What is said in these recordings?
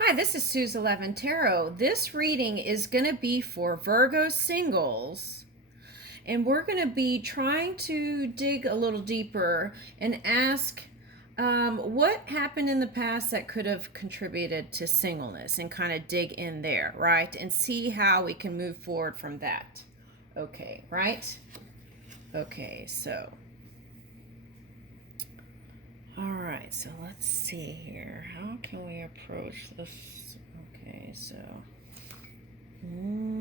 Hi, this is Sue's 11 Tarot. This reading is going to be for Virgo singles, and we're going to be trying to dig a little deeper and ask what happened in the past that could have contributed to singleness and kind of dig in there, right? And see how we can move forward from that. Okay, right? Okay, so. All right, so let's see here. How can we approach this? Okay, so. Mm.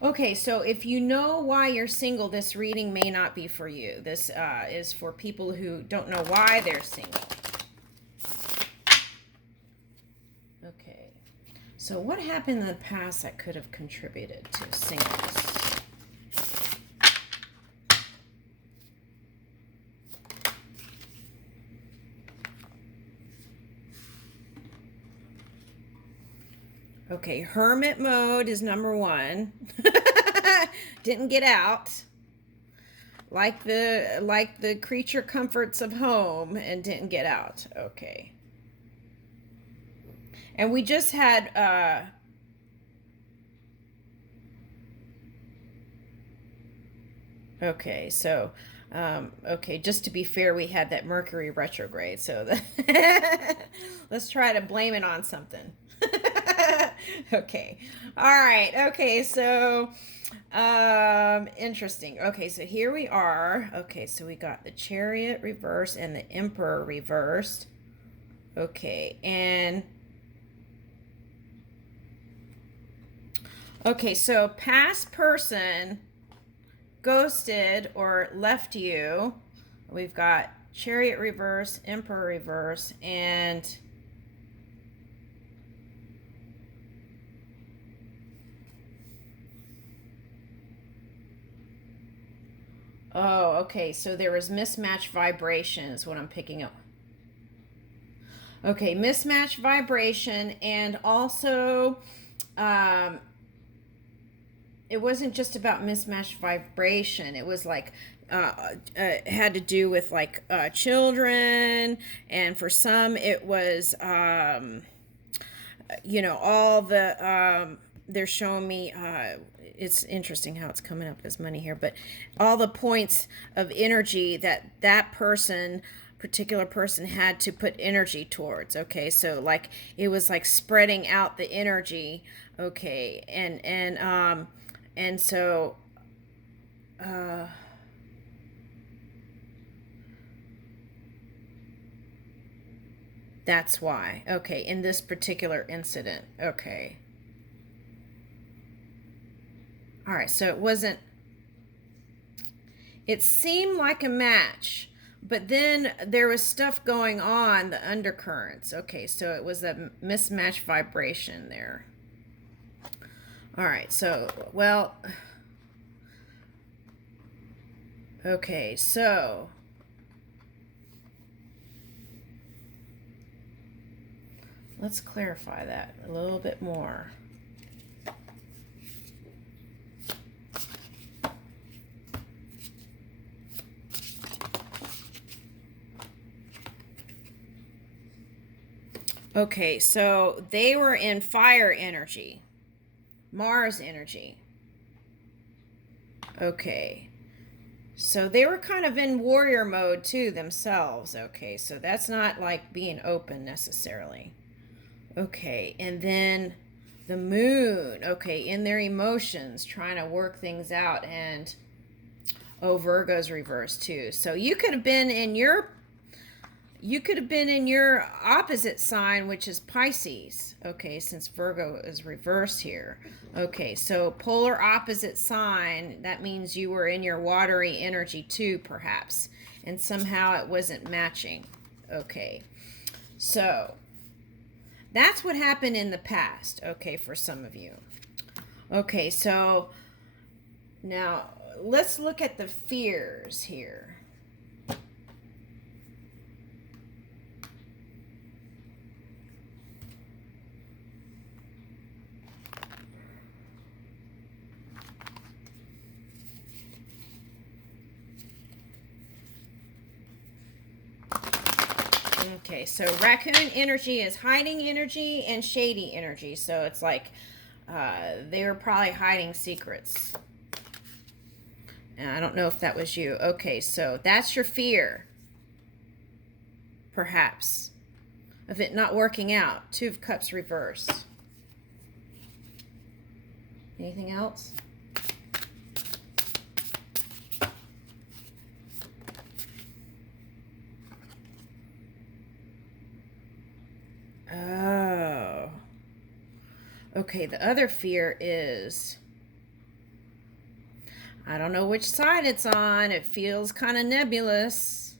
Okay, so if you know why you're single, this reading may not be for you. This is for people who don't know why they're single. Okay, so what happened in the past that could have contributed to singleness? Okay, hermit mode is number one. Didn't get out. Like the creature comforts of home and didn't get out. Okay. And we just had okay, so okay, just to be fair, we had that Mercury retrograde, so let's try to blame it on something. Okay. All right. Okay, so interesting. Okay, so here we are. Okay, so we got the Chariot reversed and the Emperor reversed. Okay, and okay, so past person ghosted or left you. We've got Chariot reverse, Emperor reverse, and oh, okay, so there was mismatched vibration is what I'm picking up. Okay, mismatched vibration, and also um, it wasn't just about mismatched vibration. It was like it had to do with like children, and for some it was all the they're showing me it's interesting how it's coming up as money here, but all the points of energy that particular person had to put energy towards. Okay, so like it was like spreading out the energy. Okay, and so uh that's why. Okay, in this particular incident. Okay. All right, so it seemed like a match, but then there was stuff going on, the undercurrents. Okay, so it was a mismatched vibration there. All right, so, well, okay, so let's clarify that a little bit more. Okay, so they were in fire energy, Mars energy. Okay. So they were kind of in warrior mode too themselves. Okay, so that's not like being open necessarily. Okay, and then the moon. Okay, in their emotions, trying to work things out, and oh, Virgo's reversed too. So you could have been in your opposite sign, which is Pisces. Okay, since Virgo is reversed here. Okay, so polar opposite sign, that means you were in your watery energy too, perhaps. And somehow it wasn't matching. Okay, so that's what happened in the past, okay, for some of you. Okay, so now let's look at the fears here. Okay, so raccoon energy is hiding energy and shady energy. So it's like they were probably hiding secrets. And I don't know if that was you. Okay, so that's your fear, perhaps, of it not working out. Two of Cups reversed. Anything else? Oh. Okay, the other fear is, I don't know which side it's on. It feels kind of nebulous.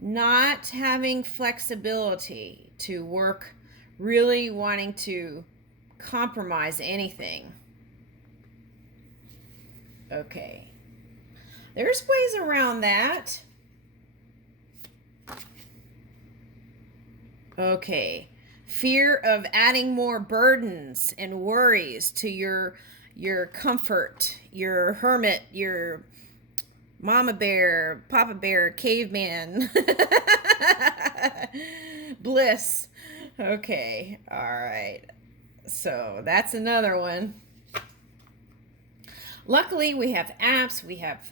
Not having flexibility to work, really wanting to compromise anything. Okay. There's ways around that. Okay. Fear of adding more burdens and worries to your comfort, your hermit, your mama bear, papa bear, caveman. Bliss. Okay. All right. So that's another one. Luckily, we have apps, we have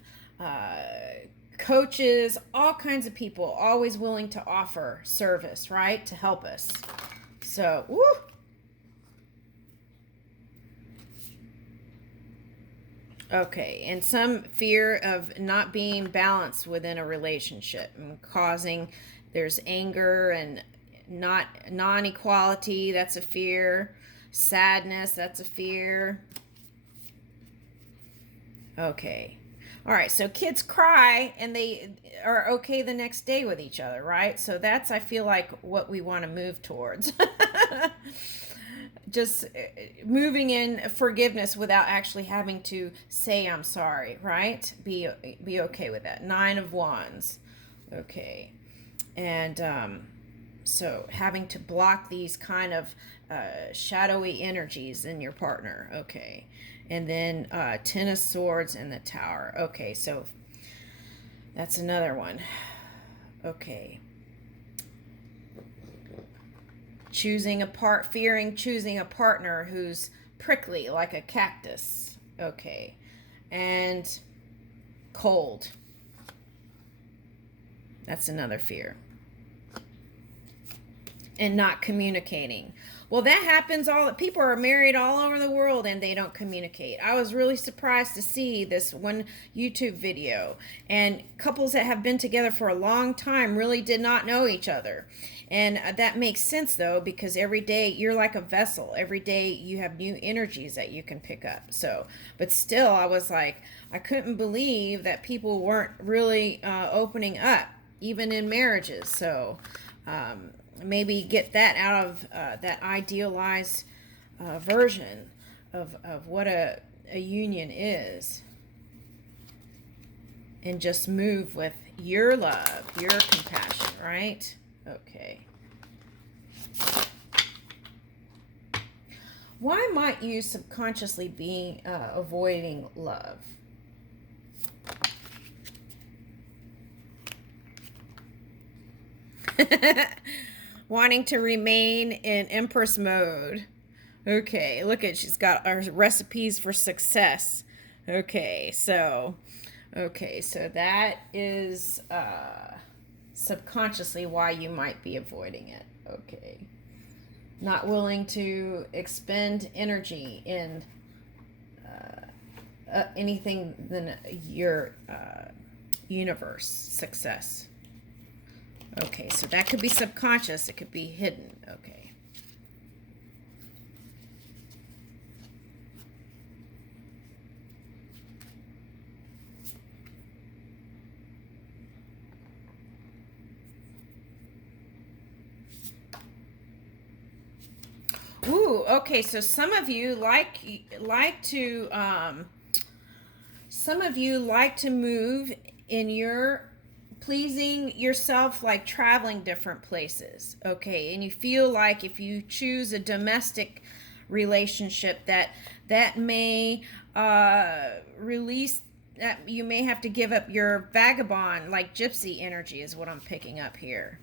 coaches, all kinds of people always willing to offer service, right? To help us. So, woo! Okay, and some fear of not being balanced within a relationship and causing, there's anger and not non-equality, that's a fear. Sadness, that's a fear. Okay. All right, so kids cry and they are okay the next day with each other, right? So that's, I feel like, what we want to move towards. Just moving in forgiveness without actually having to say I'm sorry, right? Be okay with that. 9 of Wands. Okay. And so having to block these kind of shadowy energies in your partner. Okay. And then 10 of Swords and the Tower. Okay, so that's another one. Okay. Fearing choosing a partner who's prickly like a cactus. Okay. And cold. That's another fear. And not communicating. Well, that happens people are married all over the world and they don't communicate. I was really surprised to see this one YouTube video, and couples that have been together for a long time really did not know each other. And that makes sense though, because every day you're like a vessel. Every day you have new energies that you can pick up. So, but still I was like, I couldn't believe that people weren't really opening up, even in marriages. So, maybe get that out of that idealized version of what a union is, and just move with your love, your compassion, right? Okay. Why might you subconsciously be avoiding love? Wanting to remain in Empress mode. Okay, look at, she's got our recipes for success. Okay, so that is subconsciously why you might be avoiding it. Okay. Not willing to expend energy in anything than your universe success. Okay, so that could be subconscious. It could be hidden. Okay. Ooh, okay, so some of you like to move in your pleasing yourself, like traveling different places. Okay, and you feel like if you choose a domestic relationship that may release, that you may have to give up your vagabond, like gypsy energy is what I'm picking up here.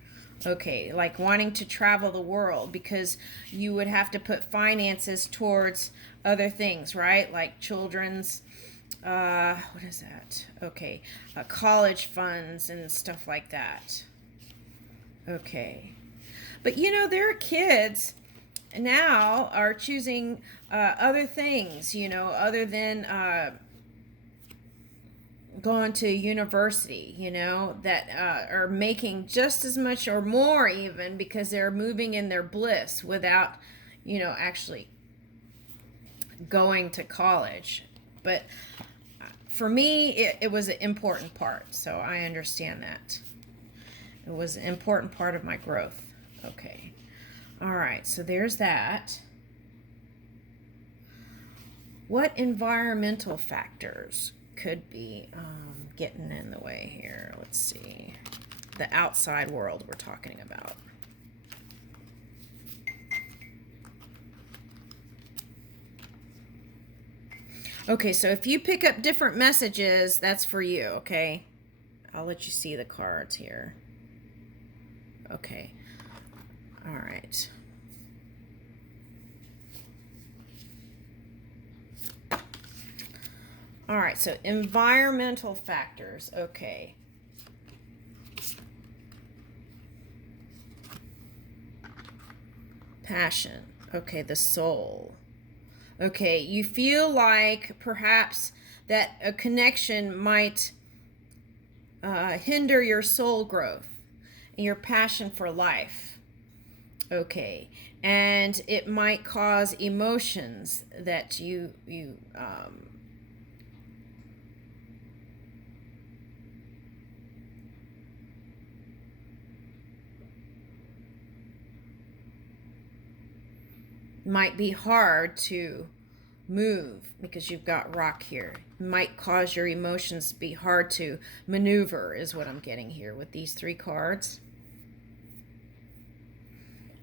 Okay, like wanting to travel the world, because you would have to put finances towards other things, right? Like children's, what is that? Okay, college funds and stuff like that. Okay. But you know, there are kids now are choosing other things, you know, other than going to university, you know, that are making just as much or more even, because they're moving in their bliss without, you know, actually going to college. But for me, it was an important part. So I understand that. It was an important part of my growth. Okay. All right. So there's that. What environmental factors could be getting in the way here? Let's see. The outside world we're talking about. Okay, so if you pick up different messages, that's for you, okay? I'll let you see the cards here. Okay. All right. All right, so environmental factors. Okay. Passion. Okay, the soul. Okay, you feel like perhaps that a connection might hinder your soul growth and your passion for life. Okay, and it might cause emotions that you might be hard to move because you've got rock here. It might cause your emotions to be hard to maneuver, is what I'm getting here with these three cards.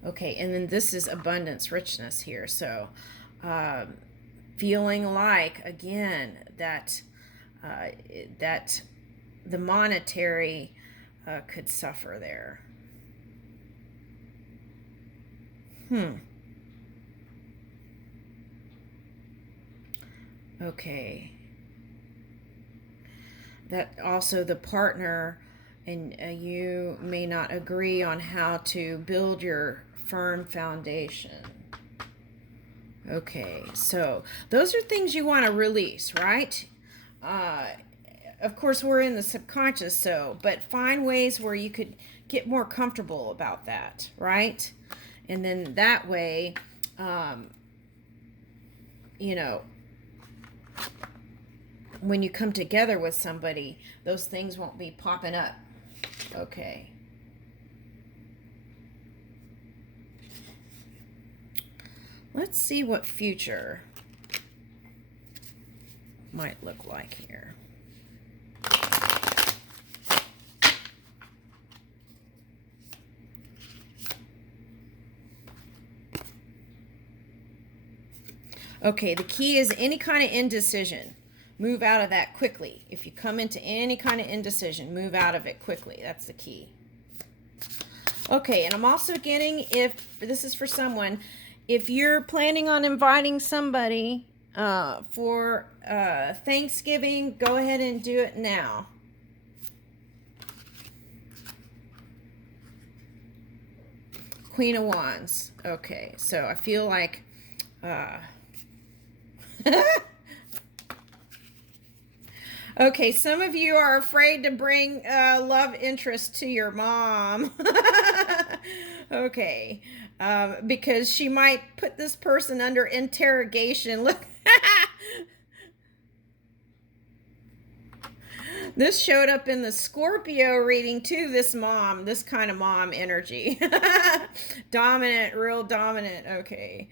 Okay, and then this is abundance, richness here. So feeling like, again, that that the monetary could suffer there. Okay. That also the partner and you may not agree on how to build your firm foundation. Okay, so those are things you want to release, right? Of course, we're in the subconscious, so, but find ways where you could get more comfortable about that, right? And then that way, you know, when you come together with somebody, those things won't be popping up. Okay. Let's see what future might look like here. Okay, the key is any kind of indecision. Move out of that quickly. If you come into any kind of indecision, move out of it quickly. That's the key. Okay, and I'm also getting, if this is for someone, if you're planning on inviting somebody for Thanksgiving, go ahead and do it now. Queen of Wands. Okay, so I feel like okay, some of you are afraid to bring love interest to your mom. Okay, because she might put this person under interrogation. Look, this showed up in the Scorpio reading too, this mom, this kind of mom energy. Dominant, real dominant. Okay.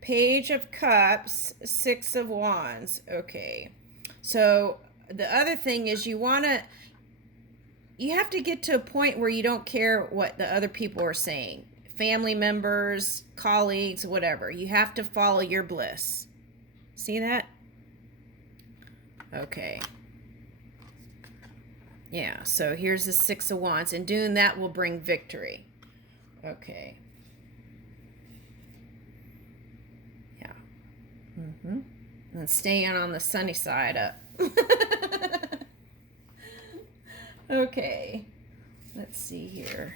Page of Cups, Six of Wands. Okay. So the other thing is you have to get to a point where you don't care what the other people are saying. Family members, colleagues, whatever. You have to follow your bliss. See that? Okay. Yeah, so here's the Six of Wands, and doing that will bring victory. Okay. Yeah. And staying on the sunny side up. Okay. Let's see here.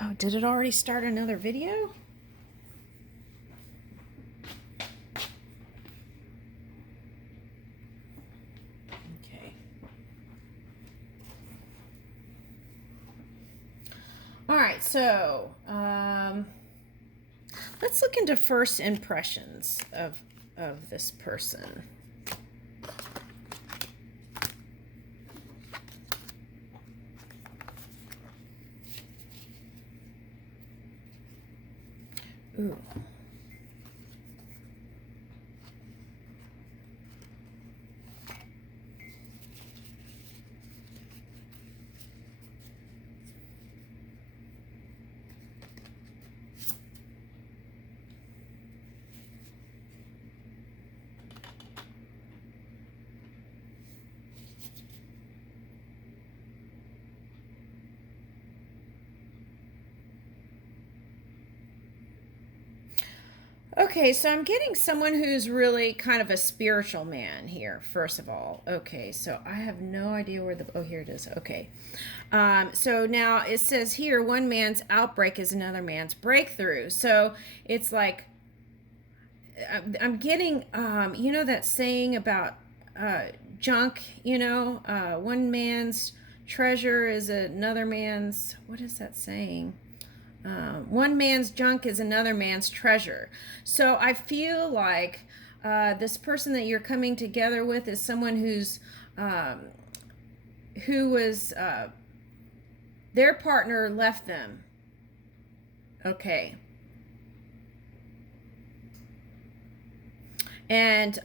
Oh, did it already start another video? Okay. All right, so let's look into first impressions of this person. Ooh. Okay, so I'm getting someone who's really kind of a spiritual man here, first of all. Okay, so I have no idea where oh, here it is. Okay. So now it says here, one man's outbreak is another man's breakthrough. So it's like, I'm getting, you know, that saying about junk, you know, one man's treasure is another man's, what is that saying? One man's junk is another man's treasure. So I feel like this person that you're coming together with is someone who was their partner left them. Okay. And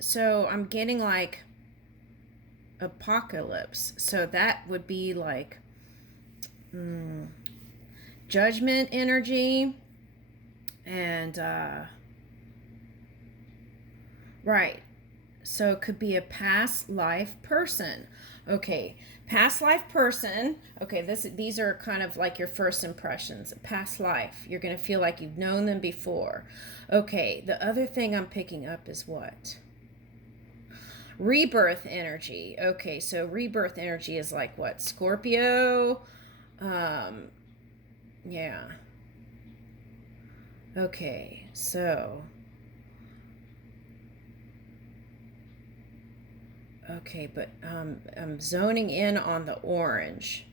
so I'm getting like apocalypse. So that would be like judgment energy. And right, so it could be a past life person. Okay, past life person. Okay, these are kind of like your first impressions. Past life, you're going to feel like you've known them before. Okay, the other thing I'm picking up is what? Rebirth energy. Okay, so rebirth energy is like what? Scorpio. Yeah. Okay, so okay, but I'm zoning in on the orange.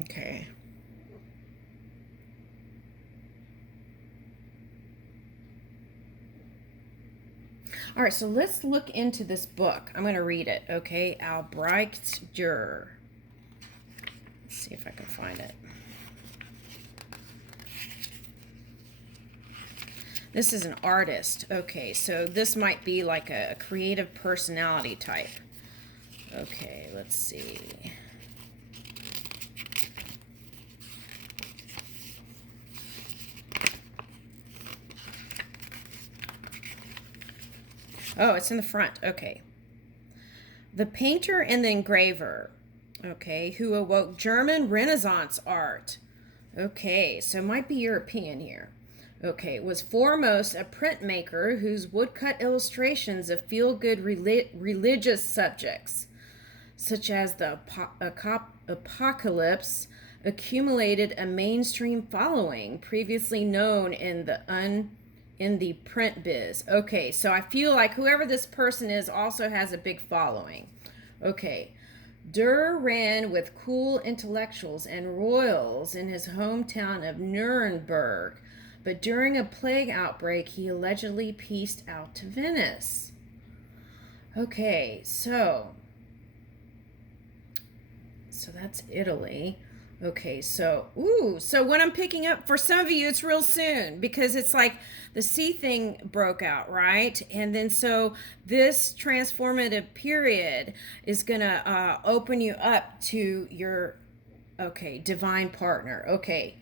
Okay. All right, so let's look into this book. I'm going to read it, okay? Albrecht's. Let's see if I can find it. This is an artist. Okay, so this might be like a creative personality type. Okay, let's see. Oh, it's in the front. Okay. The painter and the engraver, okay, who awoke German Renaissance art. Okay, so it might be European here. Okay, was foremost a printmaker whose woodcut illustrations of feel-good religious subjects, such as the apocalypse, accumulated a mainstream following previously known in the print biz. Okay, so I feel like whoever this person is also has a big following. Okay. Durr ran with cool intellectuals and royals in his hometown of Nuremberg, but during a plague outbreak, he allegedly pieced out to Venice. Okay, so that's Italy. Okay, so what I'm picking up for some of you, it's real soon because it's like the sea thing broke out, right? And then so this transformative period is gonna open you up to your divine partner. Okay,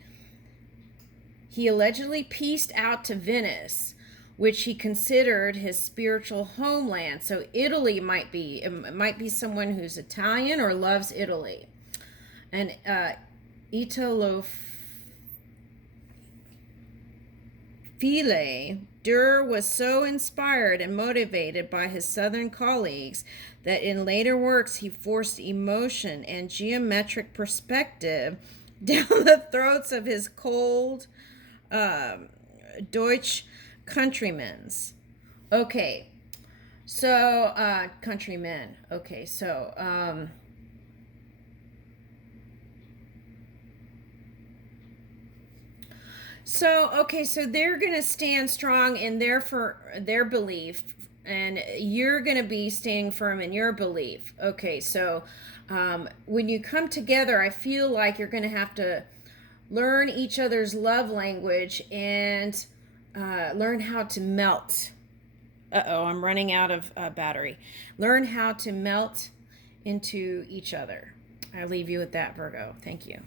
he allegedly pieced out to Venice. which he considered his spiritual homeland. So Italy it might be someone who's Italian or loves Italy. And Italophile, Durer was so inspired and motivated by his southern colleagues that in later works he forced emotion and geometric perspective down the throats of his cold Deutsch countrymen. Okay, so countrymen. Okay, so so they're going to stand strong in their belief, and you're going to be staying firm in your belief. Okay, so when you come together, I feel like you're going to have to learn each other's love language and learn how to melt. Uh-oh, I'm running out of battery. Learn how to melt into each other. I leave you with that, Virgo. Thank you.